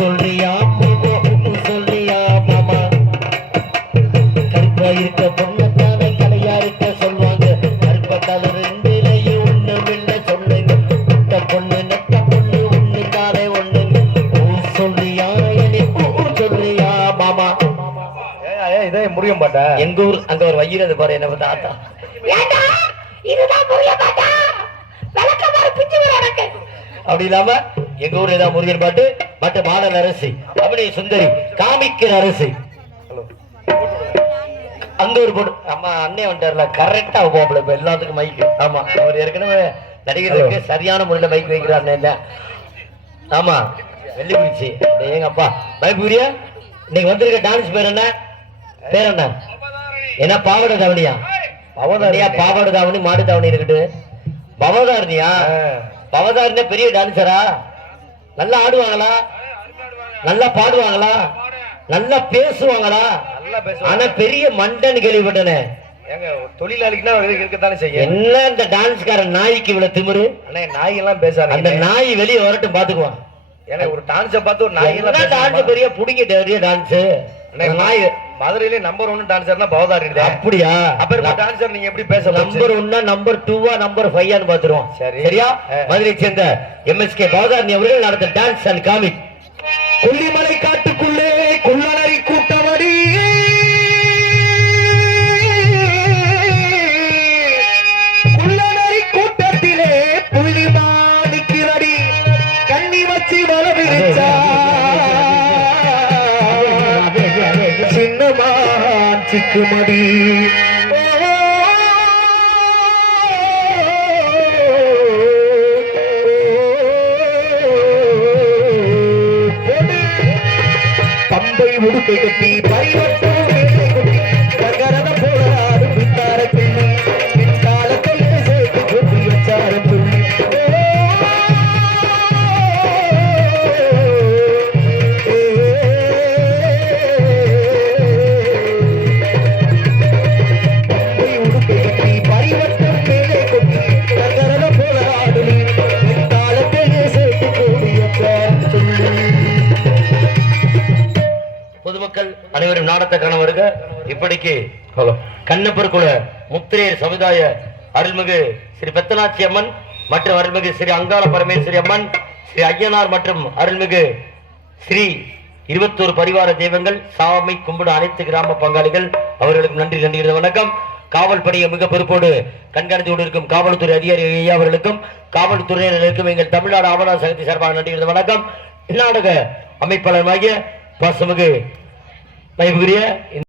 சொல்றியா மாமா சொல்றியா மாமா கருப்பா இருக்க பொண்ணத்தான கலையா இருக்க சொல்லுவாங்க கருப்ப கலர் ரெண்டிலையும் ஒண்ணுமில்ல சொல்லுங்க நெட்ட பொண்ணு ஒண்ணு தானே ஒண்ணுங்க சொல்றியா சொல்றியா மாமா இதே முருகன் பாட்டா எங்க ஊர் அங்க ஒரு வயிறது பாரு என்ன பார்த்தா அப்படி இல்லாம எங்க ஊர்ல ஏதாவது முருகன் பாட்டு மற்ற மாடல் அரசு அப்படி சுந்தரி காமிக்கிற அரசு அங்க ஒரு போட்டு அம்மா அண்ணே வந்துட்டார்ல கரெக்டா போகல இப்ப எல்லாத்துக்கும் மைக்கு ஆமா அவர் ஏற்கனவே நடிகர்களுக்கு சரியான முறையில மைக் வைக்கிறார் ஆமா வெள்ளிக்குறிச்சி எங்க அப்பா பயப்புரியா இன்னைக்கு வந்திருக்க டான்ஸ் பேர் என்ன என்ன பாவாடை தாவணியா பாவாடை தாவணி மாடு தாவணி இருக்கட்டு பவதாரணியா பவதாரணியா பெரிய டான்சரா நல்லா ஆடுவாங்களா நல்லா பாடுவாங்களா நல்லா பேசுவாங்களா ஆனா பெரிய மண்டன் கேள்விப்பட்டனே தொழிலாளிக்குன்னா இருக்கத்தானே செய்யும் என்ன இந்த டான்ஸ்காரன் நாய்க்கு இவ்வளவு திமிரு நாய் எல்லாம் பேசாது அந்த நாய் வெளியே வரட்டும் பாத்துக்குவான் ஏன்னா ஒரு டான்ஸ பார்த்து ஒரு நாய் எல்லாம் டான்ஸ் பெரிய புடிங்கிட்ட பெரிய டான்ஸ் நாய் மதுரையிலே நம்பர் 1 டான்சர்னா பவதாரி அப்படியா அப்புறம் டான்சர் நீங்க எப்படி பேச நம்பர் 1 நம்பர் 2 நம்பர் 5 பாத்துறோம் சரியா மதுரை சேர்ந்த எம்எஸ்கே பவதாரி அவர்கள் நடத்த டான்ஸ் அண்ட் காமிக் கொல்லிமலை காட்டுக்குள்ளே கொள்ளனரி கூட்டமடி கொள்ளனரி கூட்டத்திலே புள்ளிமா நிக்கிறடி கண்ணி வச்சு வளவிருச்சா சின்னமான் சிக்குமடி பம்பை உடுக்கை கட்டி பரிவட்டம் பகரத போராடு பின்னார கிள்ளி காலத்தில் சேர்த்து கொண்டு வச்சாரம் துள்ளி பொதுமக்கள் அனைவரும் நாடத்த கணவருங்க இப்படிக்கு கண்ணப்பர் குல முத்திரையர் சமுதாய அருள்மிகு ஸ்ரீ பெத்தனாச்சி அம்மன் மற்றும் அருள்மிகு ஸ்ரீ அங்காள பரமேஸ்வரி அம்மன் ஸ்ரீ ஐயனார் மற்றும் அருள்மிகு ஸ்ரீ 21 பரிவார தெய்வங்கள் சாமி கும்பிடு அனைத்து கிராம பங்காளிகள் அவர்களுக்கு நன்றி நன்றி வணக்கம் காவல் பணியை மிக பொறுப்போடு கண்காணித்து கொண்டிருக்கும் காவல்துறை அதிகாரி ஐயா அவர்களுக்கும் காவல்துறையினருக்கும் எங்கள் தமிழ்நாடு ஆவண சக்தி சார்பாக நன்றி வணக்கம் நாடக அமைப்பாளர் பாசமிகு